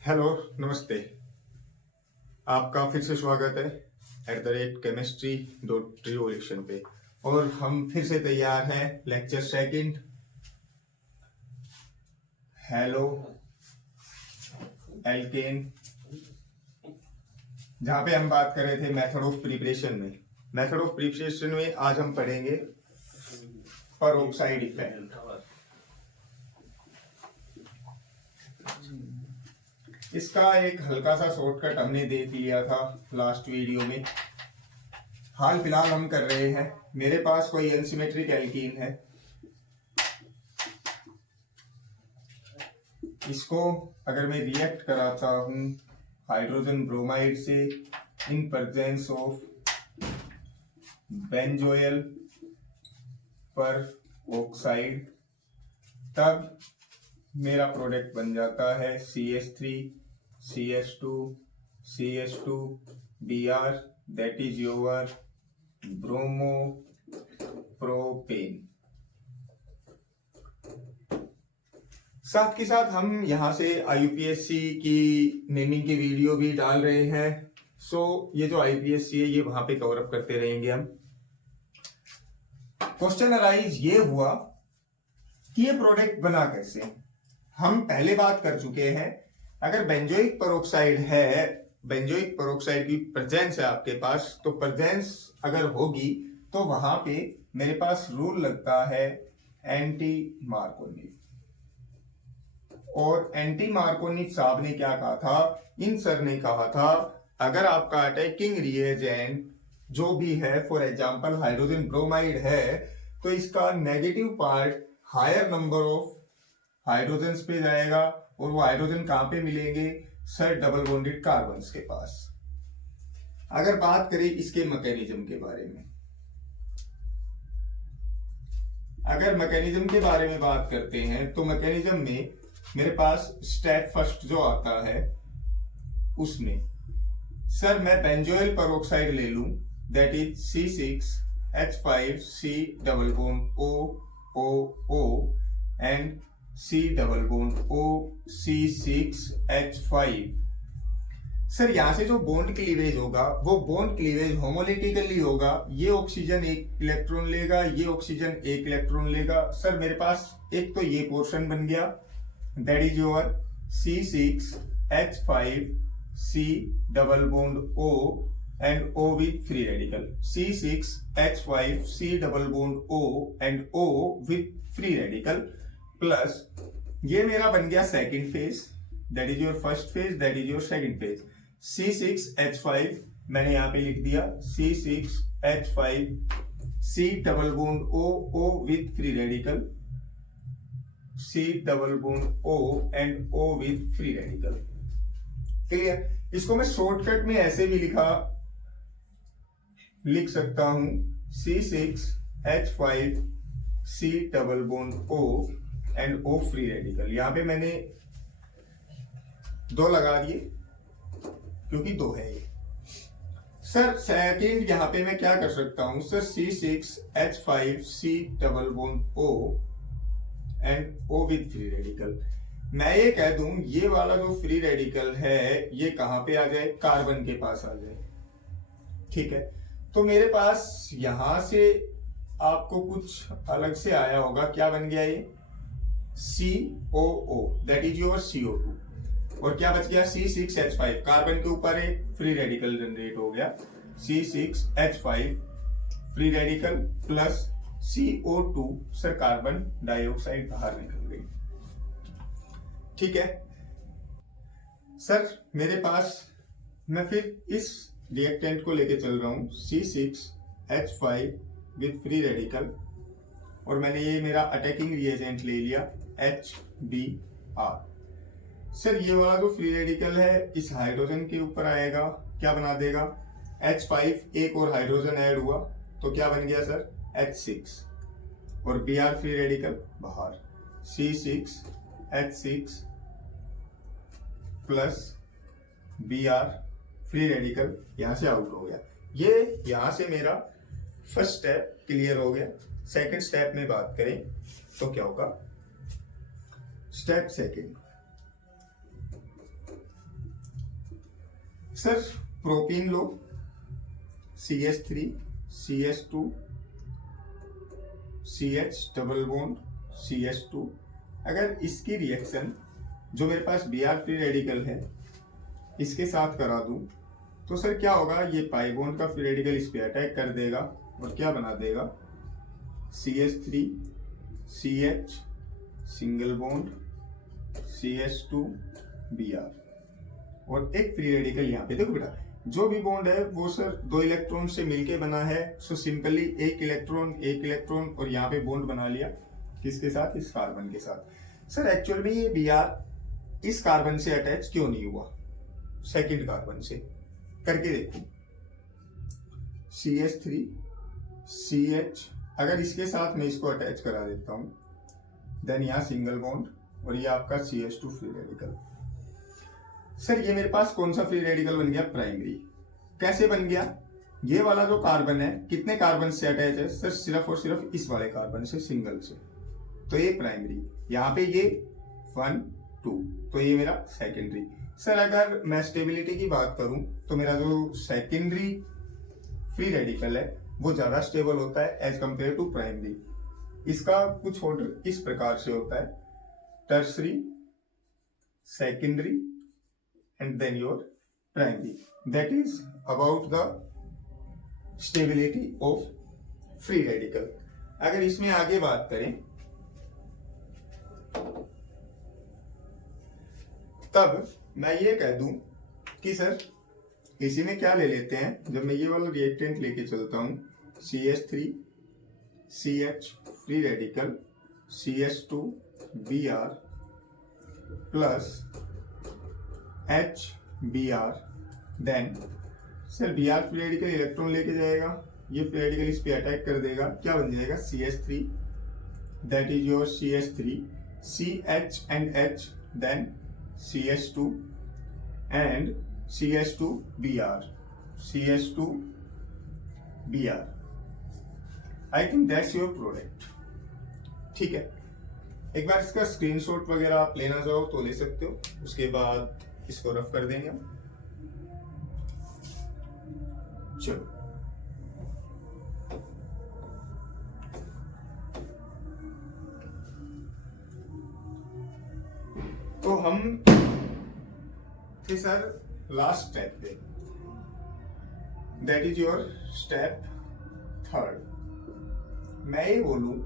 Hello, नमस्ते। आपका फिर से स्वागत है @chemistry.revolution पे। और हम फिर से तैयार हैं लेक्चर सेकंड हेलो एल्केन, जहाँ पे हम बात कर रहे थे मेथड ऑफ प्रिपरेशन में आज हम पढ़ेंगे पेरोक्साइड इफेक्ट। इसका एक हल्का सा शॉर्टकट हमने देख लिया था लास्ट वीडियो में। हाल फिलहाल हम कर रहे हैं, मेरे पास कोई अनसिमेट्रिक एल्कीन है, इसको अगर मैं रिएक्ट कराता हूं हाइड्रोजन ब्रोमाइड से इन प्रेजेंस ऑफ बेंजोइल पर ऑक्साइड, तब मेरा प्रोडक्ट बन जाता है CH3 CH2 CH2 Br, that is your bromopropane. साथ के साथ हम यहाँ से IUPAC की नेमिंग की वीडियो भी डाल रहे हैं। सो ये जो IUPAC है ये वहां पे कवर अप करते रहेंगे हम। क्वेश्चन अराइज ये हुआ कि ये प्रोडक्ट बना कैसे। हम पहले बात कर चुके हैं, अगर बेंजोइक पेरोक्साइड है, बेंजोइक पेरोक्साइड की प्रेजेंस है आपके पास, तो प्रेजेंस अगर होगी तो वहां पे मेरे पास रूल लगता है एंटी मार्कोनिक। और एंटी मार्कोनिक साहब ने क्या कहा था, इन सर ने कहा था अगर आपका अटैकिंग रिएजेंट जो भी है, फॉर एग्जांपल हाइड्रोजन ब्रोमाइड है, तो इसका negative part higher number of hydrogens पे जाएगा। और वो हाइड्रोजन कहां पे मिलेंगे, सर डबल बॉन्डेड कार्बन्स के पास। अगर बात करें इसके मैकेनिज्म के बारे में, अगर मैकेनिज्म के बारे में बात करते हैं तो मैकेनिज्म में मेरे पास स्टेप फर्स्ट जो आता है उसमें सर मैं बेंजोइल पेरोक्साइड ले लूं, that is C6H5C double bond OOO and C double bond OC6H5। Sir यहां से जो बॉन्ड क्लीवेज होगा वो बॉन्ड क्लीवेज होमोलिटिकली होगा। ये ऑक्सीजन एक इलेक्ट्रॉन लेगा, ये ऑक्सीजन एक इलेक्ट्रॉन लेगा। सर मेरे पास एक तो ये पोर्शन बन गया, that is your C6H5C double bond O and O with free radical, C6H5C double bond O and O with free radical, plus ये मेरा बन गया second phase, that is your first phase, that is your second phase. C6H5 मैंने यहां पे लिख दिया C6H5C double bond O with free radical, C double bond O and O with free radical। Clear. इसको मैं शॉर्टकट में ऐसे भी लिख सकता हूं C6H5C double bond O and O free radical. यहां पे मैंने 2 लगा दिए क्योंकि 2 है ये। सर सेकेंड यहां पे मैं क्या कर सकता हूं, sir C6H5C double bond O and O with free radical. मैं ये कह दूं ये वाला जो फ्री रेडिकल है ये कहां पे आ जाए, कार्बन के पास आ जाए। ठीक है, तो मेरे पास यहां से आपको कुछ अलग से आया होगा, क्या बन गया ये COO, that is your CO2। और क्या बच गया C6H5, कार्बन के ऊपर एक फ्री रेडिकल जनरेट हो गया, C6H5 free radical plus CO2, sir carbon dioxide बाहर निकल गई। ठीक है सर, मेरे पास मैं फिर इस रिएक्टेंट को लेके चल रहा हूं C6H5 विद फ्री रेडिकल, और मैंने ये मेरा अटैकिंग रिएजेंट ले लिया HBr। सर ये वाला जो फ्री रेडिकल है इस हाइड्रोजन के ऊपर आएगा, क्या बना देगा H5, एक और हाइड्रोजन ऐड हुआ तो क्या बन गया सर H6, और Br फ्री रेडिकल बाहर, C6H6 plus Br free radical यहां से आउट हो गया। ये यहां से मेरा फर्स्ट स्टेप क्लियर हो गया। सेकंड स्टेप में बात करें तो क्या होगा, स्टेप सेकंड सर प्रोपीन लो, CH3 CH2 CH double bond CH2, अगर इसकी रिएक्शन जो मेरे पास Br फ्री रेडिकल है इसके साथ करा दूं तो सर क्या होगा, ये पाई बॉन्ड का फ्री रेडिकल इस पे अटैक कर देगा और क्या बना देगा, CH3 CH single bond CH2 Br, और एक फ्री रेडिकल यहाँ पे। देखो बेटा जो भी बॉन्ड है वो सर 2 इलेक्ट्रॉन से मिलके बना है, सो सिंपली एक इलेक्ट्रॉन और यहाँ पे बॉन्ड बना लिया किसके साथ, इस कार्बन के साथ। सर एक्चुअल में ये Br इस कार्बन से अटैच क्यों नहीं हुआ, सेकंड कार्बन से, करके देखो। CH3 CH, अगर इसके साथ मैं इसको अटैच करा देता हूं, देन यहाँ सिंगल बॉन्ड और ये आपका CH2 फ्री रेडिकल। सर ये मेरे पास कौन सा फ्री रेडिकल बन गया, प्राइमरी। कैसे बन गया, ये वाला जो कार्बन है कितने कार्बन से अटैच है, सर सिर्फ और सिर्फ इस वाले कार्बन से, सिंगल से, तो ये प्राइमरी। यहाँ पे ये 1 2, तो ये मेरा सेकेंडरी। सर अगर मैं स्टेबिलिटी की बात करूं तो मेरा जो सेकेंडरी फ्री रेडिकल है वो ज्यादा स्टेबल होता है एज कंपेयर टू प्राइमरी। इसका कुछ ऑर्डर इस प्रकार से होता है, tertiary, secondary and then your primary. That is about the stability of free radical. अगर इसमें आगे बात करें तब मैं ये कह दूं कि सर इसी में क्या ले लेते हैं, जब मैं ये वाला रिएक्टेंट लेके चलता हूं, CH3 CH free radical CH2 Br plus HBr, then sir Br free radical electron लेके जाएगा, ये फ्री रेडिकल इस पे अटैक कर देगा, क्या बन जाएगा, CH3, that is your CH3 CH and H, then CH2 and CH2 Br। I think that's your product. ठीक है, एक बार इसका स्क्रीनशॉट वगैरह आप लेना चाहो तो ले सकते हो, उसके बाद इसको रफ कर देंगे हम। चलो तो हम थे सर लास्ट स्टेप पे, दैट इज योर स्टेप 3। मैं ये बोलूं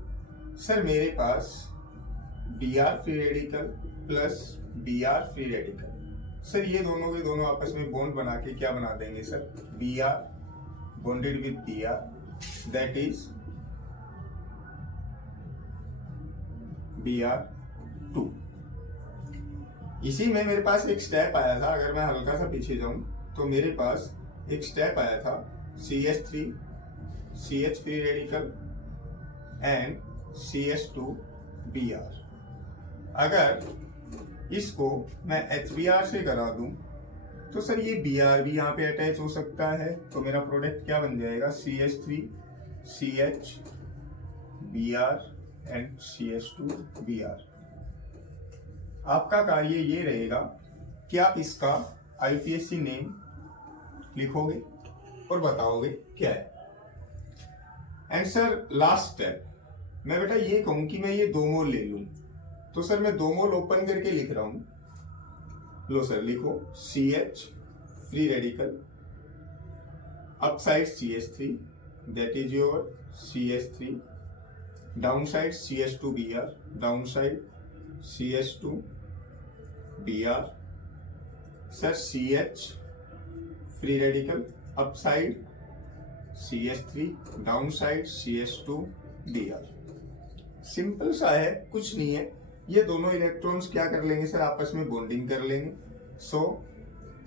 सर मेरे पास Br free radical plus Br free radical, sir ये दोनों के दोनों आपस में बॉन्ड बना के क्या बना देंगे sir, Br bonded with Br, that is Br2। इसी में मेरे पास एक स्टेप आया था, अगर मैं हल्का सा पीछे जाऊं तो मेरे पास एक स्टेप आया था CH3 CH free radical and CH2 Br। अगर इसको मैं HBr से करा दूं तो सर ये Br भी यहाँ पे अटैच हो सकता है, तो मेरा प्रोडक्ट क्या बन जाएगा, CH3 CH Br and CH2 Br। आपका कार्य ये रहेगा कि आप इसका IPSC नेम लिखोगे और बताओगे क्या है। एंड सर लास्ट स्टेप, मैं बेटा ये कहूं कि मैं ये 2 मोल ले लूं, तो सर मैं 2 मोल ओपन करके लिख रहा हूं, लो सर लिखो CH free radical, upside CH3, that is your CH3, down side CH2 Br, down side CH2 Br, sir CH free radical, upside CH3, down side CH2 Br। Simple सा है, कुछ नहीं है, ये दोनों इलेक्ट्रॉन्स क्या कर लेंगे सर, आपस में बॉन्डिंग कर लेंगे। सो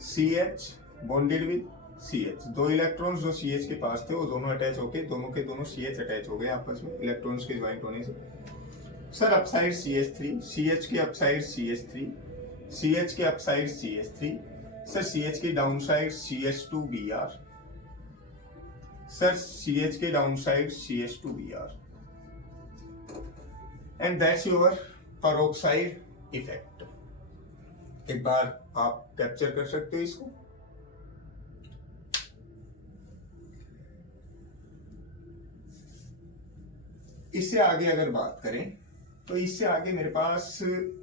CH bonded with CH, 2 electrons जो CH के पास थे वो दोनों अटैच होके दोनों के दोनों CH अटैच हो गए आपस में इलेक्ट्रॉन्स के ज्वाइंट होने से। सर अपसाइड CH3, CH के अपसाइड CH3, CH के अपसाइड CH3, सर CH के down side CH2 Br, sir CH के down side CH2 Br, and that's your peroxide effect. एक बार आप कैप्चर कर सकते हो इसको। इससे आगे अगर बात करें तो इससे आगे मेरे पास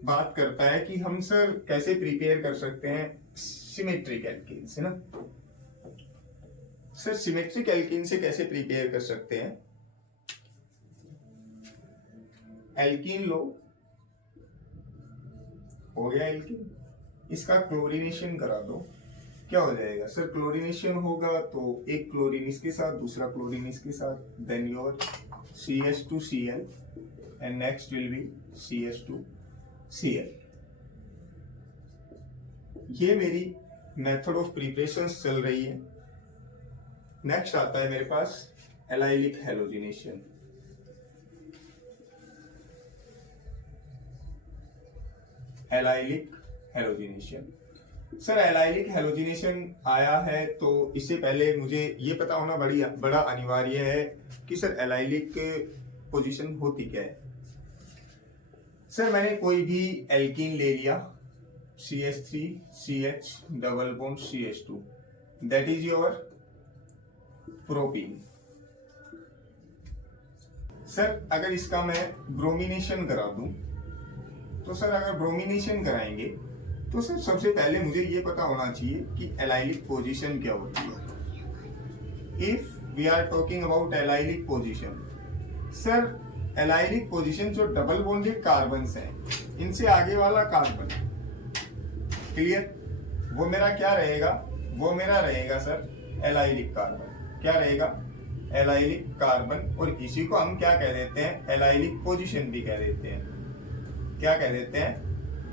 बात करता है कि हम सर कैसे प्रिपेयर कर सकते हैं सिमेट्रिक एल्कीन से ना। सर सिमेट्रिक एल्कीन से कैसे प्रिपेयर कर सकते हैं? एल्कीन लो, हो गया एल्कीन, इसका क्लोरीनेशन करा दो, क्या हो जाएगा सर? क्लोरीनेशन होगा तो एक क्लोरीन इसके साथ, दूसरा क्लोरीन इसके साथ, then your CH2Cl and next will be CH2Cl। ये मेरी मेथड ऑफ प्रिपरेशन चल रही है। नेक्स्ट आता है मेरे पास allylic halogenation. Allylic halogenation, sir allylic halogenation आया है तो इससे पहले मुझे ये पता होना बड़ा अनिवार्य है कि सर एलाइलिक पोजीशन होती क्या है। सर मैंने कोई भी एल्कीन ले लिया, CH3CH double bond CH2, that is your propene. Sir अगर इसका मैं ब्रोमिनेशन करा दूं तो सर अगर ब्रोमिनेशन कराएंगे तो सर सबसे पहले मुझे ये पता होना चाहिए कि एलाइलिक पोजीशन क्या होती है। If we are talking about allylic position, sir allylic position जो डबल बॉन्डेड कार्बन्स हैं इनसे आगे वाला कार्बन, क्लियर, वो मेरा क्या रहेगा? वो मेरा रहेगा सर एलाइलिक कार्बन। क्या रहेगा? Allylic carbon. और इसी को हम क्या कह देते हैं? एलाइलिक पोजीशन भी कह देते हैं। क्या कह देते हैं?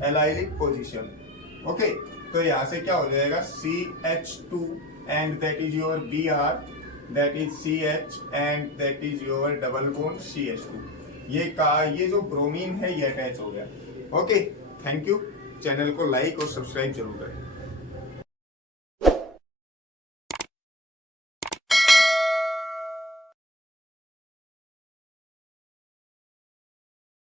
Allylic position. ओके, तो यहां से क्या हो जाएगा? CH2 and that is your Br, that is CH and that is your double bond CH2। ये जो ब्रोमीन है ये अटैच हो गया। Okay, thank you. चैनल को लाइक और सब्सक्राइब जरूर करें।